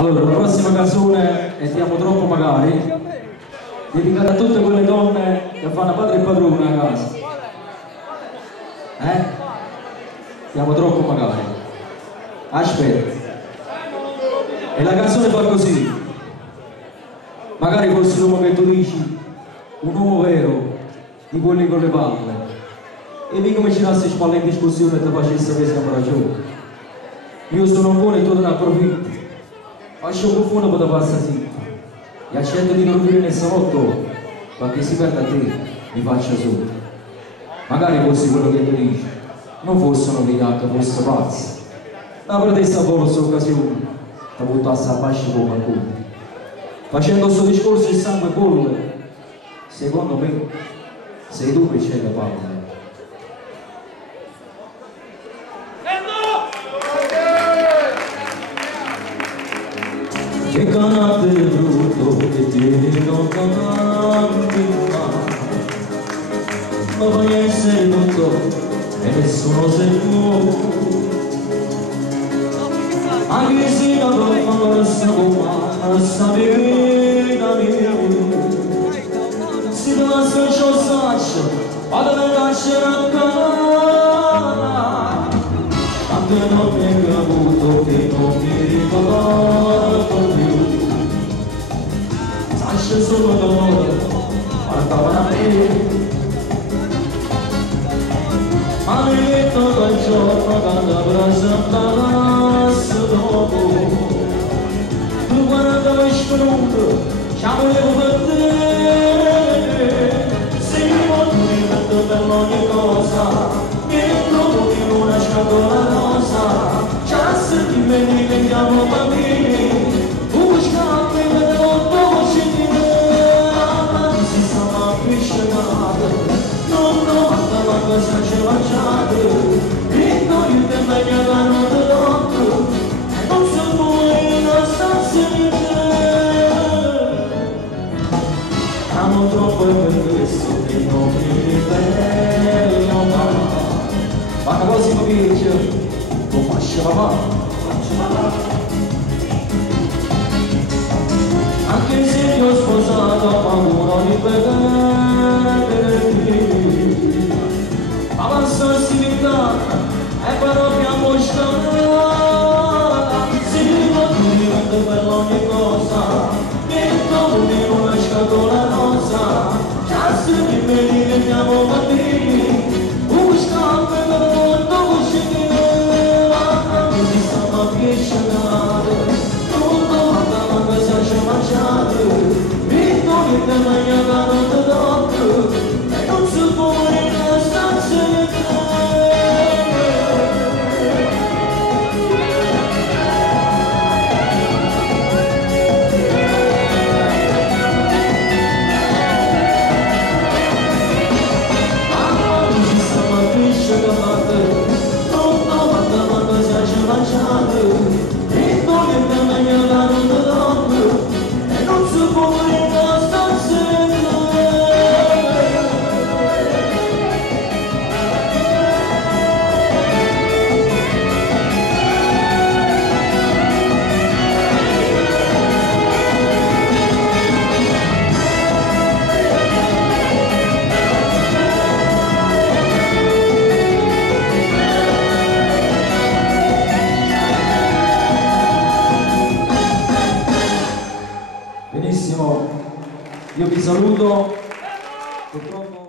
Allora, la prossima canzone è Ti amo troppo magari, dedicata a tutte quelle donne che fanno padre e padrone a casa. Ti amo troppo magari. Aspetta. E la canzone fa così. Magari fosse l'uomo che tu dici, un uomo vero, di quelli con le palle, e mica mi girassi le spalle in discussione e ti facessi sapere se abbiamo ragione. Io sono buono e tu te ne approfitti. Faccio qualcuno per te passare zitto. E accetto di non dire nel salotto, perché si perde a te, mi faccia sotto. Magari fosse quello che tu dici, non fossero vigliacchi, fosse pazzi. La protesta per questa occasione, ti buttasse a pasci come qualcuno. Facendo questo discorso il sangue bolle, secondo me, sei tu che c'è la paura. Che canate brutto che tieni non canti ma vuoi essere tutto e nessuno sei tu. Anche se la tua forza umana sta vivendo si te la sfreccio saccio vado per lasciare a cara tante notti che ho avuto che non mi ricordo più saccio solo d'amore guardava da me ma mi metto quel giorno quando presentasse dopo tu quando mi spruto ci volevo per te se mi voglio mi metto per ogni cosa mi trovo in una scatola rosa già se ti vedi che andiamo bambini un scatto e me lo scendi ma si stava appiccicato non trovava cosa c'è mangiato e noi te bagnavano dell'occhio e non so voi la stanza di te amo troppo e per questo che non mi ribello ma la prossima video lo faccio papà anche se ti ho sposato ho paura di vederti avanzassi di casa e però abbiamo stata se mi voglio per ogni cosa che trovo in una scatola rosa già se mi vedi che andiamo bambini un scatto e me lo scendi ma si stava appiccicato non trovava cosa c'è mangiato e noi te bagnavano dell'occhio e non so come la stanza di Benissimo, io vi saluto. Purtroppo